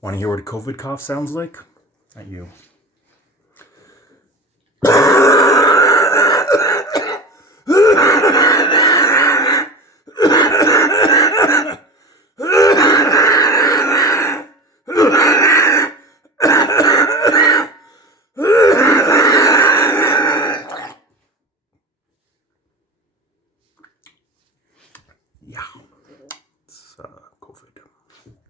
Want to hear what a COVID cough sounds like? Not you.